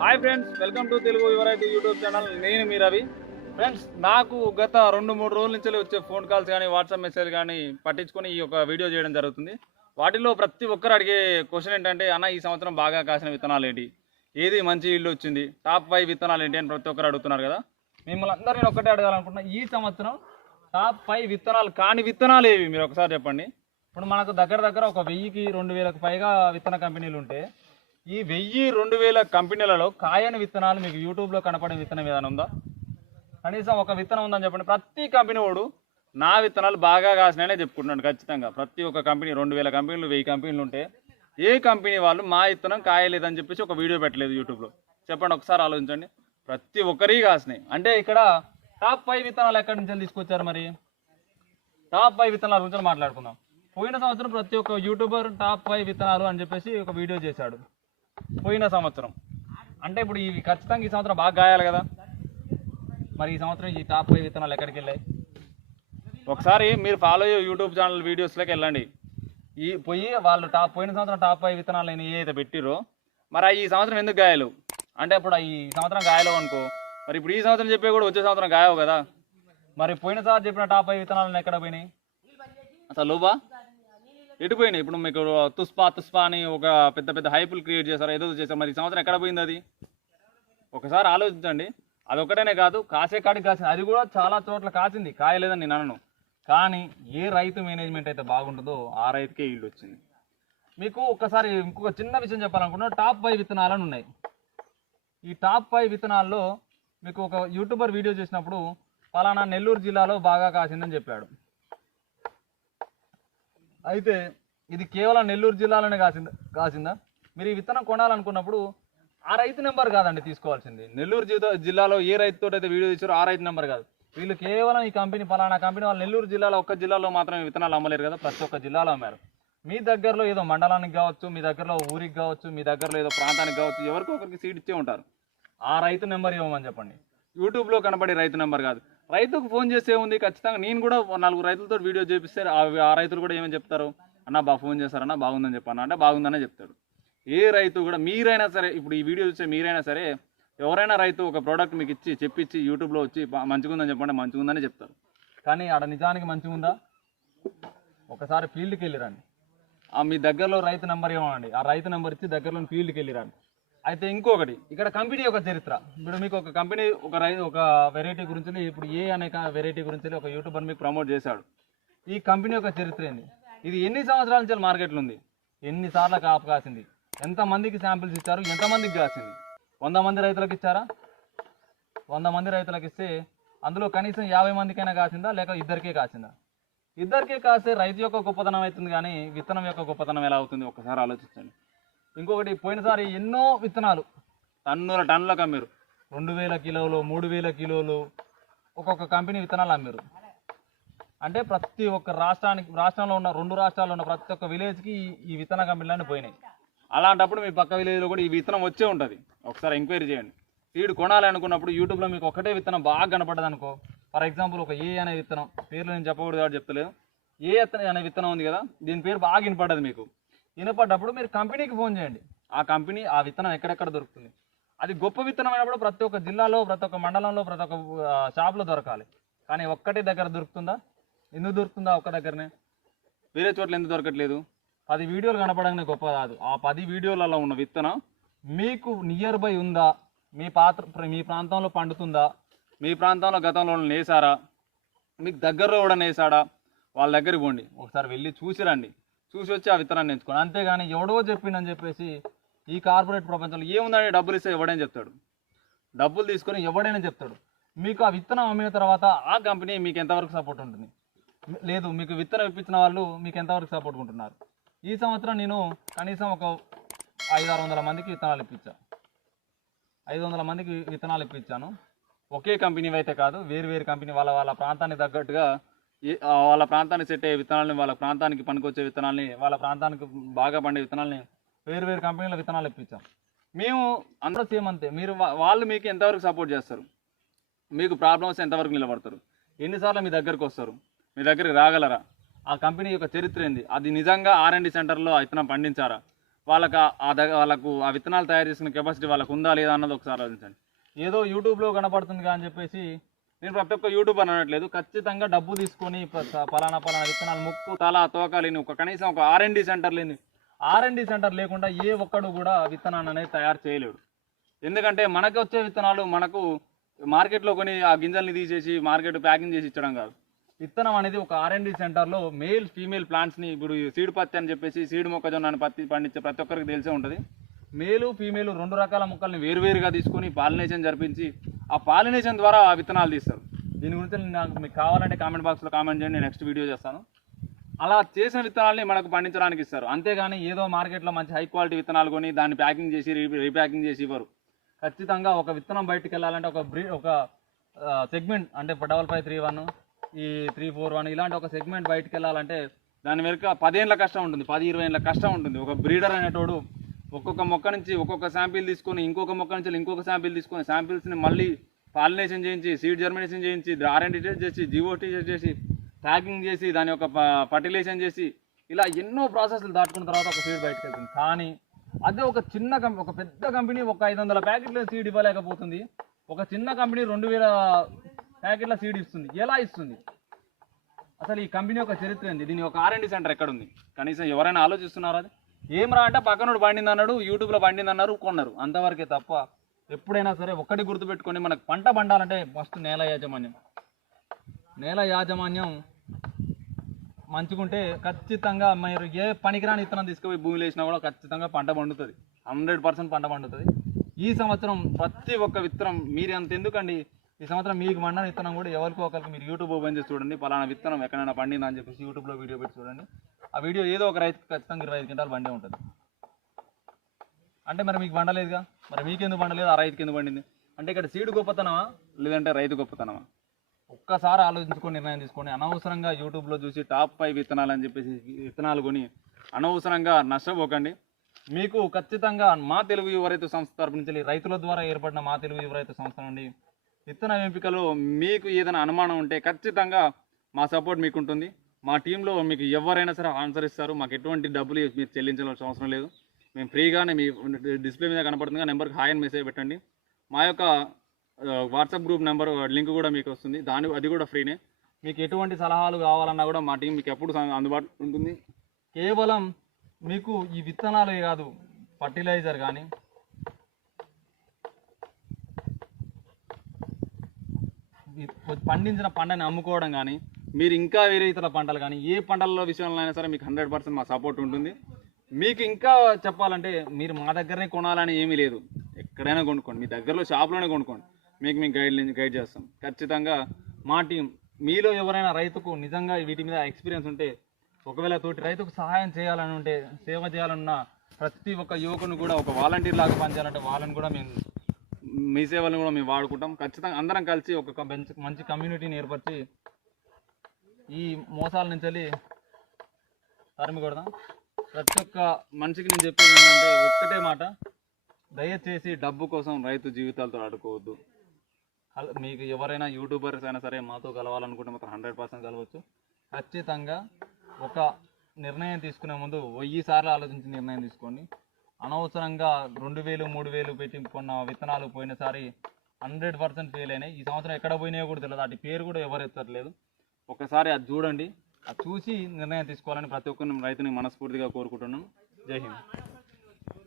Hi friends welcome to Telugu Yuvaraithu YouTube channel నేను మీ Ravi. Friends నాకు గత రెండు మూడు రోజుల నుంచి వచ్చే ఫోన్ కాల్స్ కానీ వాట్సాప్ మెసేజ్ కానీ పట్టించుకొని ఈ యొక్క వీడియో చేయడం జరుగుతుంది. వాటిలో ప్రతి ఒక్కరు అడిగే క్వశ్చన్ ఏంటంటే అన్న ఈ సంవత్సరం బాగా కాసిన విత్తనాలు ఏంటి? ఏది మంచి ఇల్లు వచ్చింది? టాప్ ఫైవ్ విత్తనాలు ఏంటి? అని ప్రతి ఒక్కరు అడుగుతున్నారు కదా. మిమ్మల్ని అందరూ నేను ఒక్కటే అడగాలనుకుంటున్నా ఈ సంవత్సరం టాప్ ఫైవ్ విత్తనాలు కాని విత్తనాలు ఏవి? మీరు ఒకసారి చెప్పండి. ఇప్పుడు మనకు దగ్గర దగ్గర ఒక వెయ్యికి రెండు వేలకు పైగా విత్తన కంపెనీలు ఉంటే ఈ వెయ్యి రెండు వేల కంపెనీలలో కాయని విత్తనాలు మీకు యూట్యూబ్లో కనపడే విత్తనం ఏదైనా ఉందా? కనీసం ఒక విత్తనం ఉందని చెప్పండి. ప్రతి కంపెనీ వాడు నా విత్తనాలు బాగా కాసినాయనే చెప్పుకుంటున్నాడు ఖచ్చితంగా. ప్రతి ఒక్క కంపెనీ రెండు వేల కంపెనీలు వెయ్యి కంపెనీలు ఉంటే ఏ కంపెనీ వాళ్ళు మా విత్తనం కాయలేదని చెప్పేసి ఒక వీడియో పెట్టలేదు యూట్యూబ్లో. చెప్పండి ఒకసారి ఆలోచించండి. ప్రతి ఒక్కరి కాసినాయి. అంటే ఇక్కడ టాప్ ఫైవ్ విత్తనాలు ఎక్కడి నుంచి తీసుకొచ్చారు మరి? టాప్ ఫైవ్ విత్తనాల గురించి మాట్లాడుకుందాం. పోయిన సంవత్సరం ప్రతి ఒక్క యూట్యూబర్ టాప్ ఫైవ్ విత్తనాలు అని చెప్పేసి ఒక వీడియో చేశాడు. పోయిన సంవత్సరం. అంటే ఇప్పుడు ఇవి ఖచ్చితంగా ఈ సంవత్సరం బాగా గాయాలి కదా? మరి ఈ సంవత్సరం ఈ టాప్ ఫైవ్ విత్తనాలు ఎక్కడికి వెళ్ళాయి? ఒకసారి మీరు ఫాలో అయ్యే యూట్యూబ్ ఛానల్ వీడియోస్లోకి వెళ్ళండి. ఈ పోయి వాళ్ళు టాప్ పోయిన సంవత్సరం టాప్ ఫైవ్ విత్తనాలు అయినా ఏదైతే పెట్టిరో మరి ఈ సంవత్సరం ఎందుకు గాయాలు? అంటే ఇప్పుడు ఈ సంవత్సరం గాయలు అనుకో మరి ఇప్పుడు ఈ సంవత్సరం చెప్పే కూడా వచ్చే సంవత్సరం గాయవు కదా? మరి పోయిన చెప్పిన టాప్ ఫైవ్ విత్తనాలు ఎక్కడ పోయినాయి? అసలు లోబా ఎటుపోయినాయి? ఇప్పుడు మీకు తుస్పా తుస్పా అని ఒక పెద్ద పెద్ద హైపులు క్రియేట్ చేశారు? ఏదో చేశారు? మరి ఈ సంవత్సరం ఎక్కడ పోయింది అది? ఒకసారి ఆలోచించండి. అది ఒకటేనే కాదు కాసే కాడికి కాసింది. అది కూడా చాలా చోట్ల కాసింది. కాయలేదని నేను అనను. కానీ ఏ రైతు మేనేజ్మెంట్ అయితే బాగుంటుందో ఆ రైతుకే ఇల్లు వచ్చింది. మీకు ఒక్కసారి ఇంకొక చిన్న విషయం చెప్పాలనుకున్నా టాప్ ఫైవ్ విత్తనాలని ఉన్నాయి. ఈ టాప్ ఫైవ్ విత్తనాల్లో మీకు ఒక యూట్యూబర్ వీడియో చేసినప్పుడు పలానా నెల్లూరు జిల్లాలో బాగా కాసిందని చెప్పాడు. అయితే ఇది కేవలం నెల్లూరు జిల్లాలోనే కాసిందా కాసిందా? మీరు ఈ విత్తనం కొనాలనుకున్నప్పుడు ఆ రైతు నెంబర్ కాదండి తీసుకోవాల్సింది. నెల్లూరు జిల్లా జిల్లాలో ఏ రైతుతో అయితే వీడియో ఇచ్చారో ఆ రైతు నెంబర్ కాదు. వీళ్ళు కేవలం ఈ కంపెనీ పలానా కంపెనీ వాళ్ళు నెల్లూరు జిల్లాలో ఒక్క జిల్లాలో మాత్రమే విత్తనాలు అమ్మలేరు కదా ప్రతి ఒక్క జిల్లాలో అమ్మారు. మీ దగ్గరలో ఏదో మండలానికి కావచ్చు మీ దగ్గరలో ఊరికి కావచ్చు మీ దగ్గరలో ఏదో ప్రాంతానికి కావచ్చు ఎవరికో ఒకరికి సీట్ ఇచ్చే ఉంటారు. ఆ రైతు నెంబర్ ఇవ్వమని చెప్పండి. యూట్యూబ్లో కనబడే రైతు నెంబర్ కాదు. రైతుకు ఫోన్ చేస్తే ఉంది ఖచ్చితంగా నేను కూడా నాలుగు నలుగురు రైతులతో వీడియో చేపిస్తే ఆ- రైతులు కూడా ఏమని చెప్తారు? అన్న బా ఫోన్ చేస్తారన్న బాగుందని చెప్పాను అంటే బాగుందనే చెప్తాడు ఏ రైతు కూడా మీరైనా సరే ఇప్పుడు ఈ వీడియో చూస్తే మీరైనా సరే ఎవరైనా రైతు ఒక ప్రోడక్ట్ మీకు ఇచ్చి చెప్పించి యూట్యూబ్లో వచ్చి మంచిగుందని చెప్పండి మంచిగుందని చెప్తారు. కానీ ఆడ నిజానికి మంచిగుందా? ఒకసారి ఫీల్డ్కి వెళ్ళిరండి. ఆ మీ దగ్గరలో రైతు నెంబర్ ఇవ్వండి ఆ రైతు నెంబర్ ఇచ్చి దగ్గరలో ఫీల్డ్కి వెళ్ళిరండి. అయితే ఇంకొకటి ఇక్కడ కంపెనీ యొక్క చరిత్ర. ఇప్పుడు మీకు ఒక కంపెనీ ఒక రై ఒక వెరైటీ గురించి ఇప్పుడు ఏ అనే వెరైటీ గురించి ఒక యూట్యూబర్ మీకు ప్రమోట్ చేశాడు. ఈ కంపెనీ యొక్క చరిత్ర ఏంది? ఇది ఎన్ని సంవత్సరాల నుంచి మార్కెట్లో ఉంది? ఎన్నిసార్లు కాపు కాసింది? ఎంతమందికి శాంపిల్స్ ఇచ్చారు? ఎంతమందికి కాసింది? వంద మంది రైతులకు ఇచ్చారా? వంద మంది రైతులకు ఇస్తే అందులో కనీసం యాభై మందికైనా కాసిందా? లేక ఇద్దరికే కాసిందా? ఇద్దరికే కాస్తే రైతు యొక్క గొప్పతనం అవుతుంది కానీ విత్తనం యొక్క గొప్పతనం ఎలా అవుతుంది? ఒక్కసారి ఆలోచించండి. ఇంకొకటి పోయినసారి ఎన్నో విత్తనాలు. టన్నుల టన్నులకు అమ్మారు. రెండు వేల కిలోలు మూడు వేల కిలోలు ఒక్కొక్క కంపెనీ విత్తనాలు అమ్మారు. అంటే ప్రతి ఒక్క రాష్ట్రానికి రాష్ట్రంలో ఉన్న రెండు రాష్ట్రాల్లో ఉన్న ప్రతి ఒక్క విలేజ్కి ఈ- విత్తన కంపెనీలన్నీ పోయినాయి. అలాంటప్పుడు మీ పక్క విలేజ్లో కూడా ఈ విత్తనం వచ్చే ఉంటుంది. ఒకసారి ఎంక్వైరీ చేయండి. సీడ్ కొనాలి అనుకున్నప్పుడు యూట్యూబ్లో మీకు ఒకటే విత్తనం బాగా కనపడ్డది అనుకో ఫర్ ఎగ్జాంపుల్ ఒక ఏ అనే విత్తనం పేర్లు నేను చెప్పకూడదు కాబట్టి చెప్తలేదు. ఏ అనే విత్తనం ఉంది కదా దీని పేరు బాగా వినపడ్డది మీకు. వినపడ్డప్పుడు మీరు కంపెనీకి ఫోన్ చేయండి. ఆ కంపెనీ ఆ విత్తనం ఎక్కడెక్కడ దొరుకుతుంది? అది గొప్ప విత్తనం అయినప్పుడు ప్రతి ఒక్క జిల్లాలో ప్రతి ఒక్క మండలంలో ప్రతి ఒక్క షాప్లో దొరకాలి. కానీ ఒక్కటి దగ్గర దొరుకుతుందా? ఎందుకు దొరుకుతుందా ఒక్క దగ్గరనే? వేరే చోట్ల ఎందుకు దొరకట్లేదు? పది వీడియోలు కనపడంగానే గొప్ప కాదు. ఆ పది వీడియోలలో ఉన్న విత్తనం మీకు నియర్ బై ఉందా? మీ పాత్ర మీ ప్రాంతంలో పండుతుందా? మీ ప్రాంతంలో గతంలో నేసారా? మీకు దగ్గరలో కూడా నేసాడా? వాళ్ళ దగ్గరికి పోండి. ఒకసారి వెళ్ళి చూసి రండి. చూసి వచ్చి ఆ విత్తనాన్ని ఎంచుకోండి. అంతేగాని ఎవడో చెప్పిండని చెప్పేసి ఈ కార్పొరేట్ ప్రపంచంలో ఏముందని డబ్బులు ఇస్తే ఎవడైనా చెప్తాడు. డబ్బులు తీసుకొని ఎవడైనా చెప్తాడు. మీకు ఆ విత్తనం అమ్మిన తర్వాత ఆ కంపెనీ మీకు ఎంతవరకు సపోర్ట్ ఉంటుంది? లేదు మీకు విత్తనం ఇప్పించిన వాళ్ళు మీకు ఎంతవరకు సపోర్ట్ ఉంటున్నారు? ఈ సంవత్సరం నేను కనీసం ఒక ఐదు ఆరు వందల మందికి విత్తనాలు ఇప్పించా. ఐదు వందల మందికి విత్తనాలు ఇప్పించాను. ఒకే కంపెనీ అయితే కాదు వేరు వేరు కంపెనీ వాళ్ళ వాళ్ళ ప్రాంతానికి తగ్గట్టుగా వాళ్ళ ప్రాంతానికి సెట్ అయ్యే విత్తనాలని వాళ్ళ ప్రాంతానికి పనికొచ్చే విత్తనాలని వాళ్ళ ప్రాంతానికి బాగా పండే విత్తనాలని వేరు వేరు కంపెనీల విత్తనాలు ఇప్పించాం. మేము అందరూ సేమ్ అంతే. మీరు వాళ్ళు మీకు ఎంతవరకు సపోర్ట్ చేస్తారు? మీకు ప్రాబ్లమ్స్ ఎంతవరకు నిలబడతారు? ఎన్నిసార్లు మీ దగ్గరకు వస్తారు? మీ దగ్గరికి రాగలరా? ఆ కంపెనీ యొక్క చరిత్ర ఏంది? అది నిజంగా ఆర్ అండ్ సెంటర్లో విత్తనం పండించారా? వాళ్ళకి ఆ- దగ్గర వాళ్ళకు ఆ విత్తనాలు తయారు చేసిన కెపాసిటీ వాళ్ళకు ఉందా లేదా అన్నది ఒకసారి ఆలోచించండి. ఏదో యూట్యూబ్లో కనపడుతుంది అని చెప్పేసి నేను ప్రతి ఒక్క యూట్యూబ్ అనట్లేదు. ఖచ్చితంగా డబ్బు తీసుకొని ప- పలానా పలానా విత్తనాలు ముక్కు తల తోక లేని ఒక కనీసం ఒక ఆర్ఎండి సెంటర్ లేని ఆర్ఎండి సెంటర్ లేకుండా ఏ ఒక్కడు కూడా విత్తనాన్ని అనేది తయారు చేయలేడు. ఎందుకంటే మనకు వచ్చే విత్తనాలు మనకు మార్కెట్లో కొని ఆ గింజల్ని తీసేసి మార్కెట్ ప్యాకింగ్ చేసి ఇచ్చడం కాదు. విత్తనం అనేది ఒక ఆర్ఎండి సెంటర్లో మేల్ ఫీమేల్ ప్లాంట్స్ని ఇప్పుడు సీడ్ పత్తి అని చెప్పేసి సీడ్ మొక్కజొన్న అని పత్తి పండించే ప్రతి ఒక్కరికి తెలిసే ఉంటుంది. మేలు ఫీమేలు రెండు రకాల మొక్కల్ని వేరువేరుగా తీసుకొని పాలినేషన్ జరిపించి ఆ పాలినేషన్ ద్వారా ఆ విత్తనాలు తీస్తారు. దీని గురించి నాకు మీకు కావాలంటే కామెంట్ బాక్స్లో కామెంట్ చేయండి నెక్స్ట్ వీడియో చేస్తాను. అలా చేసిన విత్తనాలని మనకు పండించడానికి ఇస్తారు. అంతేగాని ఏదో మార్కెట్లో మంచి హై క్వాలిటీ విత్తనాలు కొని దాన్ని ప్యాకింగ్ చేసి రీ- రీప్యాకింగ్ చేసి ఇవ్వరు. ఖచ్చితంగా ఒక విత్తనం బయటకు వెళ్ళాలంటే ఒక బ్రీ ఒక సెగ్మెంట్ అంటే డబల్ ఫైవ్ త్రీ వన్ ఈ త్రీ ఫోర్ వన్ ఇలాంటి ఒక సెగ్మెంట్ బయటకు వెళ్ళాలంటే దాని వెనుక పదేళ్ళ కష్టం ఉంటుంది పది ఇరవై ఏళ్ళ కష్టం ఉంటుంది. ఒక బ్రీడర్ అనేటోడు ఒక్కొక్క మొక్క నుంచి ఒక్కొక్క శాంపిల్ తీసుకొని ఇంకొక మొక్క నుంచి ఇంకొక శాంపిల్ తీసుకొని శాంపిల్స్ని మళ్ళీ పాలినేషన్ చేయించి సీడ్ జర్మినేషన్ చేయించి ఆర్ఎండి టెస్ట్ చేసి జీఓటీ టెస్ట్ చేసి ప్యాకింగ్ చేసి దాని యొక్క ఫర్టిలైజేషన్ చేసి ఇలా ఎన్నో ప్రాసెస్లు దాటుకున్న తర్వాత ఒక సీడ్ బయటకు వెళ్తుంది కానీ అదే ఒక చిన్న కంపెనీ ఒక పెద్ద కంపెనీ ఒక ఐదు వందల ప్యాకెట్ల సీడ్ ఇవ్వలేకపోతుంది. ఒక చిన్న కంపెనీ రెండు వేల ప్యాకెట్ల సీడ్ ఇస్తుంది. ఎలా ఇస్తుంది? అసలు ఈ కంపెనీ యొక్క చరిత్ర ఏంది? దీని ఒక ఆర్ఎండి సెంటర్ ఎక్కడ ఉంది కనీసం ఎవరైనా ఆలోచిస్తున్నారా అది? ఏం రా అంటే పక్కనోడు పండింది అన్నాడు యూట్యూబ్లో పండింది అన్నారు కొన్నారు అంతవరకే తప్ప ఎప్పుడైనా సరే ఒక్కటి గుర్తుపెట్టుకొని మనకు పంట పండాలంటే ఫస్ట్ నేల యాజమాన్యం. నేల యాజమాన్యం మంచిగుంటే ఖచ్చితంగా మీరు ఏ పనికిరాని విత్తనం తీసుకుపోయి భూమిలో వేసినా కూడా ఖచ్చితంగా పంట పండుతుంది. హండ్రెడ్ పర్సెంట్ పంట పండుతుంది. ఈ సంవత్సరం ప్రతి ఒక్క విత్తనం మీరు అంత ఎందుకండి? ఈ సంవత్సరం మీకు మండన విత్తనం కూడా ఎవరికో ఒకరికి మీరు యూట్యూబ్ ఓపెన్ చేసి చూడండి. పలానా విత్తనం ఎక్కడైనా పండిందని అని చెప్పేసి యూట్యూబ్లో వీడియో పెట్టి చూడండి. ఆ వీడియో ఏదో ఒక రైతుకి ఖచ్చితంగా ఇరవై ఐదు క్వింటాలు బండే ఉంటుంది. అంటే మరి మీకు పండలేదుగా మరి మీకెందుకు పండలేదు ఆ రైతుకి ఎందుకు పండింది అంటే ఇక్కడ సీడు గొప్పతనమా? లేదంటే రైతు గొప్పతనమా? ఒక్కసారి ఆలోచించుకొని నిర్ణయం తీసుకోండి అనవసరంగా యూట్యూబ్లో చూసి టాప్ ఫైవ్ విత్తనాలు అని చెప్పేసి విత్తనాలు కొని అనవసరంగా నష్టపోకండి. మీకు ఖచ్చితంగా మా తెలుగు యువ రైతు సంస్థ తరపు నుంచి రైతుల ద్వారా ఏర్పడిన మా తెలుగు యువ రైతు సంస్థ నుండి విత్తన ఎంపికలో మీకు ఏదైనా అనుమానం ఉంటే ఖచ్చితంగా మా సపోర్ట్ మీకు ఉంటుంది మా టీంలో మీకు ఎవరైనా సరే ఆన్సర్ ఇస్తారు. మాకు ఎటువంటి డబ్బులు మీరు చెల్లించాల్సిన అవసరం లేదు. మేము ఫ్రీగానే మీ డిస్ప్లే మీద కనపడుతుంది నెంబర్కి హాయ్ అని మెసేజ్ పెట్టండి. మా యొక్క వాట్సాప్ గ్రూప్ నెంబర్ లింక్ కూడా మీకు వస్తుంది. దాని అది కూడా ఫ్రీనే. మీకు ఎటువంటి సలహాలు కావాలన్నా కూడా మా టీం మీకు ఎప్పుడు అందుబాటులో ఉంటుంది. కేవలం మీకు ఈ విత్తనాలే కాదు ఫర్టిలైజర్ కానీ పండించిన పంటని అమ్ముకోవడం కానీ మీరు ఇంకా వేరే ఇతర పంటలు కానీ ఏ పంటల విషయంలో అయినా సరే మీకు హండ్రెడ్ పర్సెంట్ మా సపోర్ట్ ఉంటుంది. మీకు ఇంకా చెప్పాలంటే మీరు మా దగ్గరనే కొనాలని ఏమీ లేదు. ఎక్కడైనా కొనుక్కోండి. మీ దగ్గరలో షాప్లోనే కొనుక్కోండి. మీకు మేము గైడ్ గైడ్ చేస్తాం. ఖచ్చితంగా మా టీం మీలో ఎవరైనా రైతుకు నిజంగా వీటి మీద ఎక్స్పీరియన్స్ ఉంటే ఒకవేళ తోటి రైతుకు సహాయం చేయాలని ఉంటే సేవ చేయాలన్న ప్రతి ఒక్క యువకుని కూడా ఒక వాలంటీర్ లాగా పనిచేయాలంటే వాళ్ళని కూడా మేము మీ సేవలను కూడా మేము వాడుకుంటాం. ఖచ్చితంగా అందరం కలిసి ఒక మంచి మంచి కమ్యూనిటీని ఏర్పరిచి ఈ మోసాల నుంచి వెళ్ళి తరిమి కొడదాం. ప్రతి ఒక్క మనిషికి నేను చెప్పేది ఏంటంటే ఒక్కటే మాట. దయచేసి డబ్బు కోసం రైతు జీవితాలతో ఆడుకోవద్దు. మీకు ఎవరైనా యూట్యూబర్స్ అయినా సరే మాతో కలవాలనుకుంటే మాత్రం హండ్రెడ్ పర్సెంట్ కలవచ్చు. ఖచ్చితంగా ఒక నిర్ణయం తీసుకునే ముందు వెయ్యి సార్లు ఆలోచించి నిర్ణయం తీసుకోండి. అనవసరంగా రెండు వేలు మూడు వేలు పెట్టి కొన్న విత్తనాలు పోయినసారి హండ్రెడ్ పర్సెంట్ ఫెయిల్ అయినాయి. ఈ సంవత్సరం ఎక్కడ పోయినాయో కూడా తెలియదు. వాటి పేరు కూడా ఎవరు ఎత్తట్లేదు. ఒకసారి అది చూడండి. అది చూసి నిర్ణయం తీసుకోవాలని ప్రతి ఒక్కరిని రైతుని మనస్ఫూర్తిగా కోరుకుంటున్నాను జై హింద్.